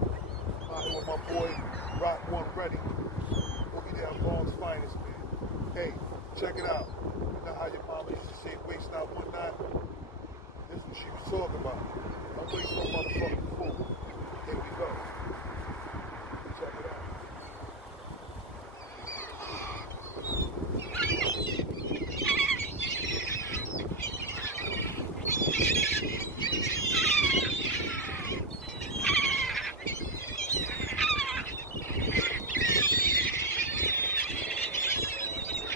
I'm out here with my boy, Rock One Ready. Boogie Down Bronx Finest, man. Hey, check it out. You know how your mama used to say waste not one night? This is what she was talking about. Don't waste no motherfucking food. Here we go. Check it out.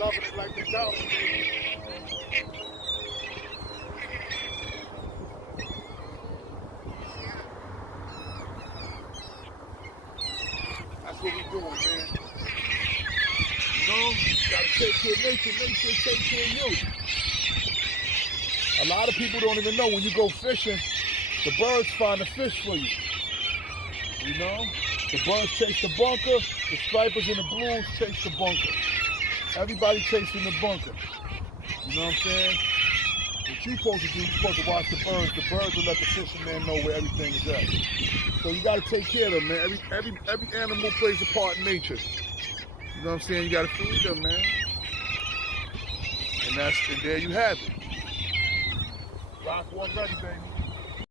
Loving it like the dollar, baby. That's what we doing, man. You know, gotta take care of nature. Nature take care of you. A lot of people don't even know when you go fishing, the birds find the fish for you. You know? The birds chase the bunker, the stripers and the blues chase the bunker. Everybody chasing the bunker. You know what I'm saying? What you're supposed to do, you're supposed to watch the birds. The birds will let the fisherman know where everything is at. So you gotta take care of them, man. Every animal plays a part in nature. You know what I'm saying? You gotta feed them, man. And there you have it. Rock One Ready, baby.